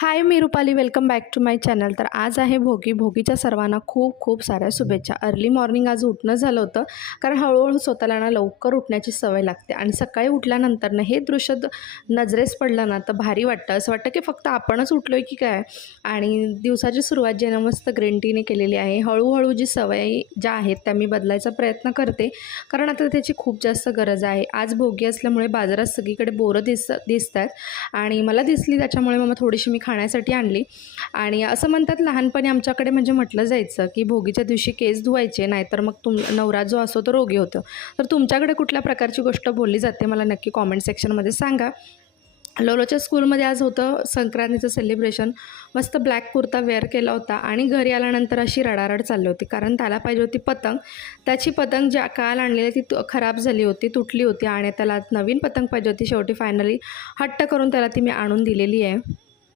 हाय मी Rupali, welcome back to my channel. तर आज आहे भोगी. भोगीच्या सर्वांना खूप खूप साऱ्या शुभेच्छा. अर्ली मॉर्निंग आज उठणं झालं होतं, कारण हळूहळू स्वतःला ना लवकर उठण्याची सवय लागते आणि सकाळी उठल्यानंतर ना हे दृश्य नजरेस पडलं ना तर भारी वाटतं. असं वाटतं की फक्त आपणच उठलो आहे की काय. आणि दिवसाची सुरुवात जे ना मस्त ग्रीन टीने केलेली आहे. हळूहळू जी सवयी ज्या आहेत त्या मी बदलायचा प्रयत्न करते, कारण आता त्याची खूप जास्त गरज आहे. आज भोगी असल्यामुळे बाजारात सगळीकडे बोरं दिसत आहेत आणि मला दिसली, त्याच्यामुळे मग थोडीशी मी खाण्यासाठी आणली. आणि असं म्हणतात लहानपणी आमच्याकडे म्हणजे म्हटलं जायचं की भोगीच्या दिवशी केस धुवायचे, नाहीतर मग नवरा जो असतो तो रोगी होतो. तर तुमच्याकडे कुठल्या प्रकारची गोष्ट बोलली जाते मला नक्की कॉमेंट सेक्शनमध्ये सांगा. लोलोच्या स्कूलमध्ये आज होतं संक्रांतीचं सेलिब्रेशन. मस्त ब्लॅक कुर्ता वेअर केला होता आणि घरी आल्यानंतर अशी रडारड चालली होती, कारण त्याला पाहिजे होती पतंग. त्याची पतंग ज्या काल आणलेली ती खराब झाली होती, तुटली होती आणि त्याला नवीन पतंग पाहिजे होती. शेवटी फायनली हट्ट करून त्याला ती मी आणून दिलेली आहे.